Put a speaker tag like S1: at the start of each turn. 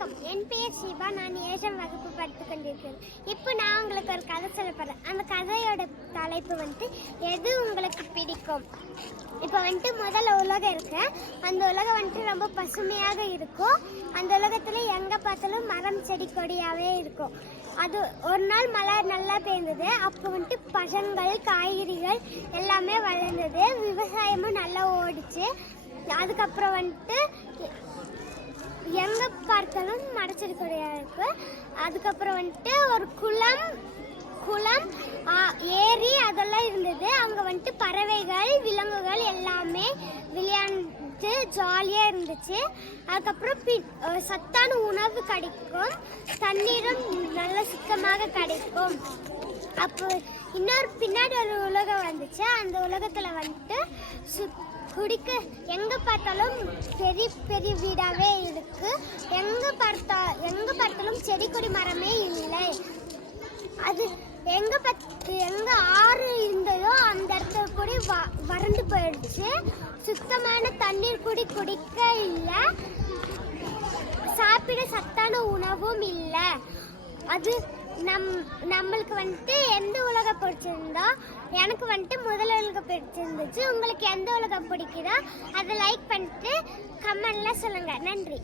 S1: வணக்கம். என் பெயர் சிவா நான் ஏழாம் வகுப்பு படித்து கொண்டிருக்கிறேன். இப்போ நான் உங்களுக்கு ஒரு கதை சொல்ல போகிறேன் அந்த கதையோட தலைப்பு வந்துட்டு எது உங்களுக்கு பிடிக்கும்? இப்போ வந்துட்டு முதல்ல உலகம் இருக்கு. அந்த உலகம் வந்துட்டு ரொம்ப பசுமையாக இருக்கும். அந்த உலகத்தில் எங்கே பார்த்தாலும் மரம் செடி கொடியாகவே இருக்கும். அது ஒரு நாள் மழை நல்லா பெய்ந்தது. அப்போ வந்துட்டு பழங்கள் காய்கறிகள் எல்லாமே வளர்ந்தது. விவசாயமும் நல்லா ஓடிச்சு. அதுக்கப்புறம் வந்துட்டு பார்த்தாலும் மரச்செடி இருக்கு. அதுக்கப்புறம் வந்துட்டு ஒரு குளம் குளம் ஆ, ஏரி அதெல்லாம் இருந்தது. அங்கே வந்துட்டு பறவைகள் விலங்குகள் எல்லாமே விளையாண்டு ஜாலியாக இருந்துச்சு. அதுக்கப்புறம் பி- சத்தான உணவு கிடைக்கும். தண்ணீரும் நல்ல சுத்தமாக கிடைக்கும். அப்போ இன்னொரு பின்னாடி ஒரு உலகம் வந்துச்சு. அந்த உலகத்தில் வந்துட்டு சு- குடிக்க எங்கே பார்த்தாலும் பெரிய பெரிய வீடாகவே இருக்கு எங்க பார்த்தா எங்க பார்த்தாலும் செடி கொடி மரமே இல்லை. அது எங்க பத்து எங்க ஆறு இருந்ததோ அந்த இடத்துல கூட வ- வறண்டு போயிடுச்சு. சுத்தமான தண்ணீர் குடி குடிக்க இல்லை. சாப்பிட சத்தான உணவும் இல்லை. அது நம் நம்மளுக்கு வந்துட்டு எந்த உலகம் பிடிச்சிருந்தோ எனக்கு வந்துட்டு முதல் உலகம் பிடிச்சிருந்துச்சு. உங்களுக்கு எந்த உலகம் பிடிக்குதோ அதை லைக் பண்ணிட்டு கமெண்ட்ல சொல்லுங்க. நன்றி.